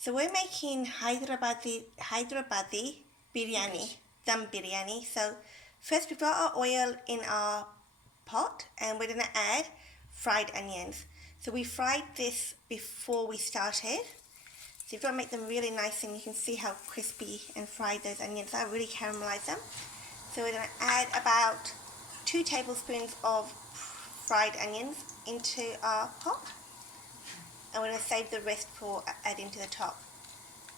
So we're making Hyderabadi Biryani, Dum Biryani. So first we've got our oil in our pot and we're going to add fried onions. So we fried this before we started. So you've got to make them really nice and you can see how crispy and fried those onions are, really caramelize them. So we're going to add about 2 tablespoons of fried onions into our pot. And we're going to save the rest for adding to the top.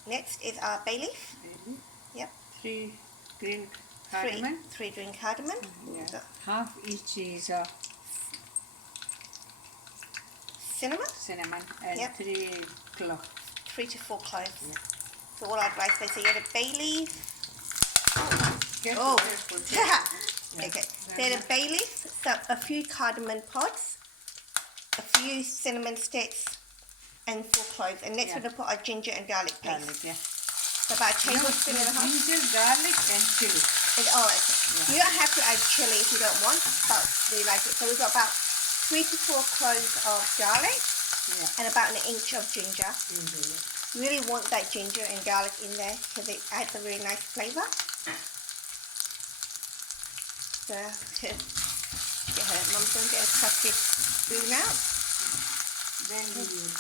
Next is our bay leaf. Yep. 3 green cardamom. 3 green cardamom. Yeah. Half each is cinnamon. And 3 cloves. 3 to 4 cloves. Yeah. So all our dry spices. So you had a bay leaf. Careful. Okay. So you had a bay leaf, so a few cardamom pods, a few cinnamon sticks, and 4 cloves. And next we're going to put our ginger and garlic paste. So about a tablespoon and a half. Ginger, garlic, and chili. Okay. You don't have to add chili if you don't want, but we like it. So we've got about 3 to 4 cloves of garlic and about an inch of ginger. You really want that ginger and garlic in there because it adds a really nice flavour. So Mum's going to get a trusted spoon out. Then we use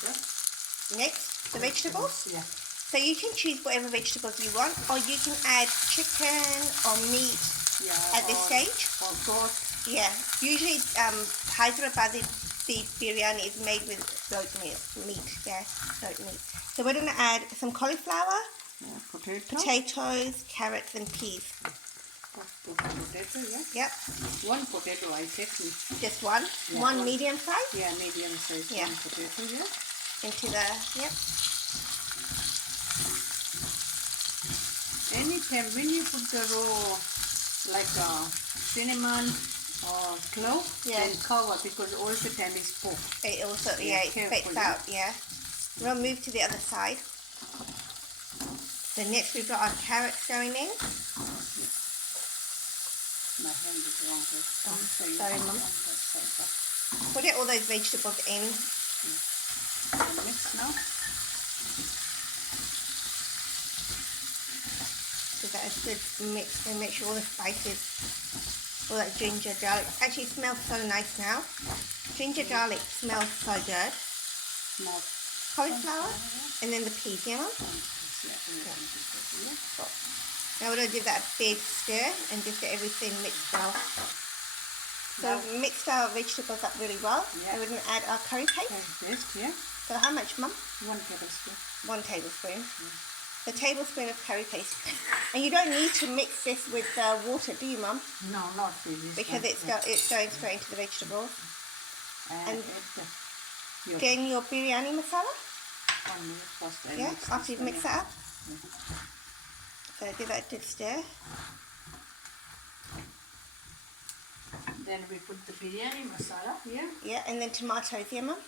next, the vegetables. Yeah. So you can choose whatever vegetables you want, or you can add chicken or meat at this stage. Or goat. Yeah. Usually, Hyderabadi biryani is made with goat meat. Goat meat. So we're going to add some cauliflower, potatoes, carrots, and peas. Potato, Yep. 1 potato I take. Just one? Yeah, one medium size? Yeah, medium size. 1 potato, Into the, Anytime when you put the raw, like cinnamon or clove, then cover because all the time is pork. It also, it spits out, We'll move to the other side. So next we've got our carrots going in. My hand is wrong. Sorry, Mum. Put all those vegetables in. Mix now. So that is good mix and make sure all the spices, all that ginger, garlic. Actually, it smells so nice now. Ginger, garlic smells so good. Cauliflower and then the peas, Mum? Now we're going to give that a big stir and just get everything mixed well. So we've mixed our vegetables up really well. And we're going to add our curry paste. So how much, Mum? 1 tablespoon. 1 tablespoon. A tablespoon of curry paste. And you don't need to mix this with water, do you, Mum? No, not really. Because it's going straight into the vegetables. And yogurt. Then your biryani masala. 1 minute first. After you've mixed that up. So give that a good stir. Then we put the biryani masala here. Yeah, and then tomatoes, Mum?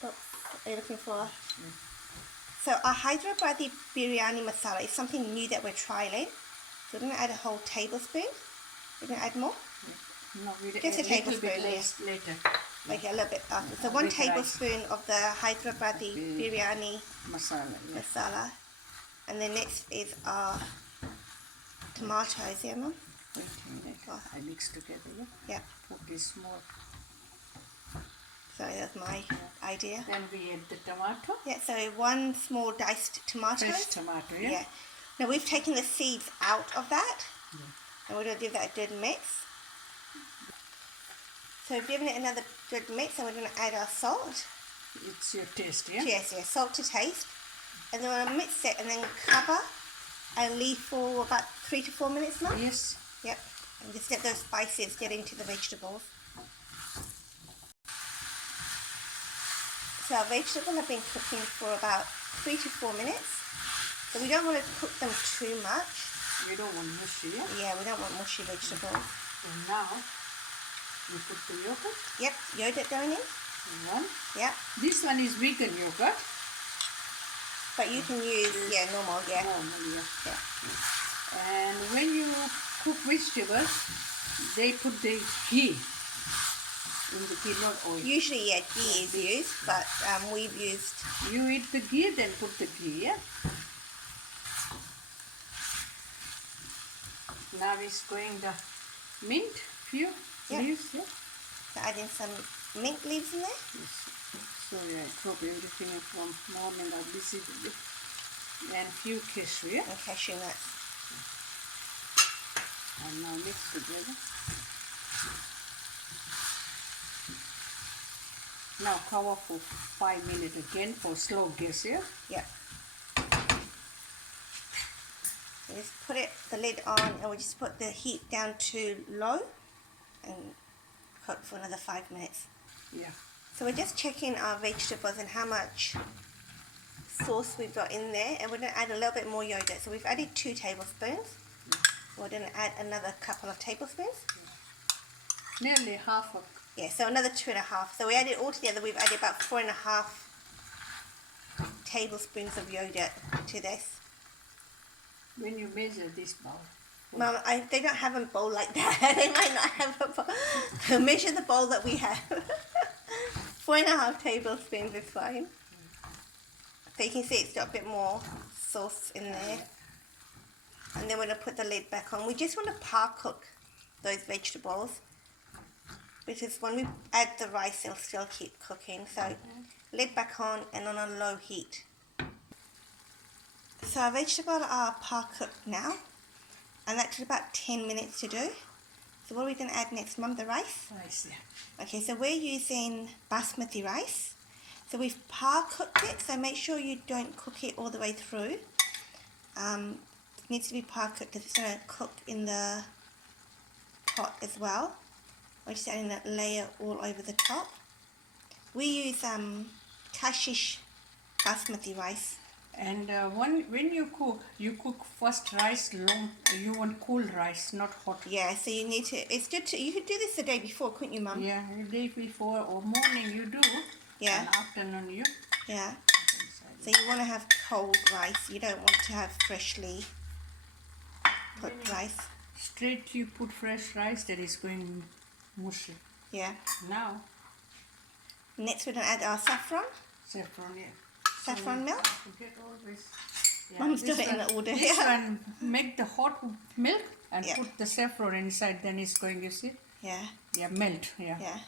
What are you looking for? So our Hyderabadi Biryani masala is something new that we're trialing. So we're going to add a whole tablespoon. We're going to add more? No, just a tablespoon. Later. Okay, a little bit after. So 1 tablespoon of the Hyderabadi Biryani masala. And then next is our tomatoes, Mum? Wait a minute. I mix together, Yeah. Put this more. Sorry, that's my idea. Then we add the tomato. Yeah, so 1 small diced tomato. Fresh tomato, Yeah. Now we've taken the seeds out of that. And we're going to give that a good mix. So we've given it another good mix and we're going to add our salt. It's your taste, yeah? Yes, salt to taste. And then we're going to mix it and then cover and leave for about 3 to 4 minutes now. Yes. Yep. And just let those spices get into the vegetables. So our vegetables have been cooking for about 3 to 4 minutes. So we don't want to cook them too much. We don't want mushy, yeah? Yeah, we don't want mushy vegetables. And now we put the yogurt. Yep, yogurt going in. 1. Yep. This one is vegan yogurt. But you can use, normal, Normal, yeah. And when you cook vegetables, they put the ghee. In the ghee, not oil. Usually, yeah, ghee is used, but we've used... You eat the ghee, then put the ghee, yeah? Now it's going the mint, few leaves, yeah? So adding some mint leaves in there. Yes. Sorry, I dropped everything from mom and I'm busy with it. And few cashew, yeah? And cashew nuts. And now mix together. Now cover for 5 minutes again for slow gas, yeah? Yeah. We just put the lid on, and we just put the heat down to low and cook for another 5 minutes. Yeah. So we're just checking our vegetables and how much sauce we've got in there, and we're going to add a little bit more yogurt. So we've added 2 tablespoons. We're going to add another couple of tablespoons. Nearly half of. Yeah, so another 2.5. So we added all together, we've added about 4.5 tablespoons of yogurt to this. When you measure this bowl. Mum, they don't have a bowl like that. They might not have a bowl. Measure the bowl that we have. 4.5 tablespoons is fine. So you can see it's got a bit more sauce in there. And then we're going to put the lid back on. We just want to par cook those vegetables, because when we add the rice, they'll still keep cooking. So lid back on and on a low heat. So our vegetables are par cooked now, and that took about 10 minutes to do. So what are we going to add next, Mum? The rice? Rice, yeah. Okay, so we're using basmati rice. So we've par cooked it, so make sure you don't cook it all the way through. It needs to be par cooked because it's going to cook in the pot as well. We're just adding that layer all over the top. We use Kashish basmati rice. And when you cook first rice long. You want cool rice, not hot. Yeah, so you need to. It's good to. You could do this the day before, couldn't you, Mum? Yeah, the day before or morning you do. Yeah. And afternoon you. Yeah. So you want to have cold rice. You don't want to have freshly put rice. Straight you put fresh rice, that is going mushy. Yeah. Now. Next we're going to add our saffron. Saffron, yeah. Saffron milk. Get all this. Yeah, Mum's doing it in the order. This one, make the hot milk and Yeah. put the saffron inside, then it's going, you see? Yeah. Yeah, melt, yeah. Yeah.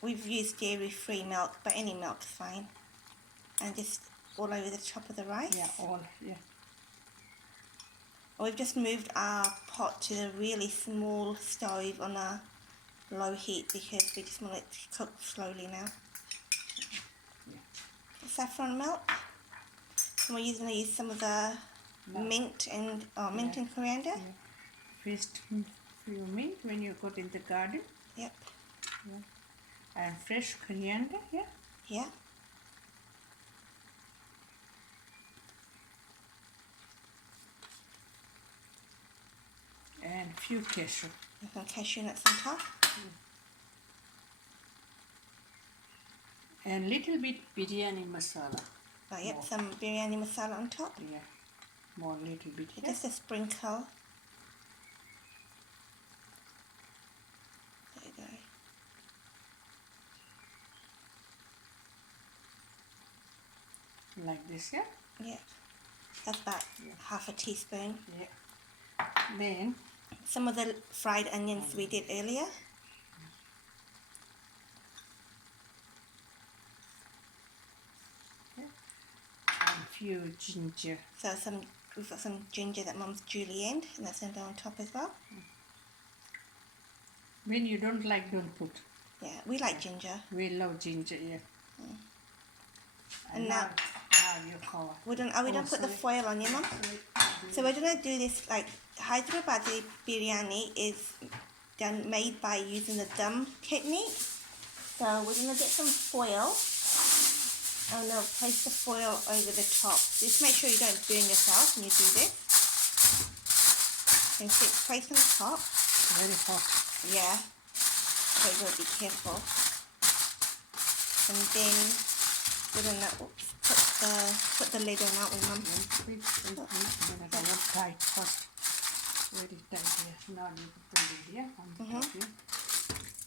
We've used dairy-free milk, but any milk's fine. And just all over the top of the rice. Yeah, all, yeah. We've just moved our pot to a really small stove on a low heat because we just want it to cook slowly now. Saffron milk. And we're going to use some of the mint and coriander. Yeah. First few mint when you got in the garden. Yep. Yeah. And fresh coriander, yeah. Yeah. And few cashew. And some cashew nuts on top. And little bit biryani masala. Oh, yep, More. some biryani masala on top. Yeah, more little bit. Yeah. Just a sprinkle. There you go. Like this, yeah. Yeah. That's about half a teaspoon. Yeah. Then Some of the fried onions we did earlier. and few ginger. So we've got some ginger that Mum's julienned, and that's going to go on top as well. When you don't like, don't put. Yeah, we like ginger. We love ginger, yeah. And now you cover. we don't put the foil on, you, Mum? So we're going to do this like Hyderabadi Biryani is made by using the Dum technique. So we're going to get some foil. And now place the foil over the top. Just make sure you don't burn yourself when you do this. And place on the top. Very hot. Yeah. So you've got to be careful. And then we're gonna put the lid on, aren't we, Mum? Wait, not tight first. Very tight here. Now you put the lid here on the top here.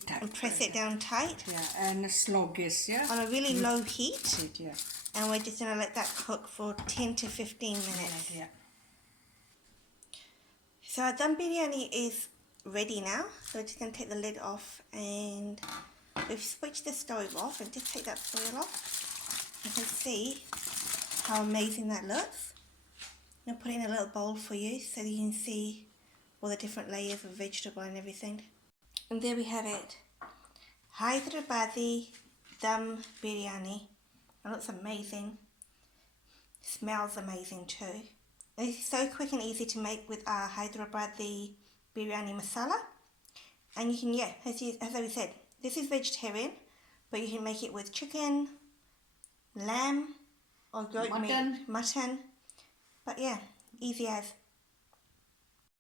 and press it down tight. Yeah, and a slow gas, yeah? On a really low heat. Yeah. And we're just going to let that cook for 10 to 15 minutes. Yeah. So our dum biryani is ready now. So we're just going to take the lid off, and we've switched the stove off, and just take that foil off. You can see how amazing that looks. I'm going to put it in a little bowl for you so you can see all the different layers of vegetable and everything. And there we have it. Hyderabadi Dum Biryani. It looks amazing. Smells amazing too. It's so quick and easy to make with our Hyderabadi Biryani masala. And you can, yeah, as I said, this is vegetarian, but you can make it with chicken, lamb, or goat meat, mutton. But yeah, easy as.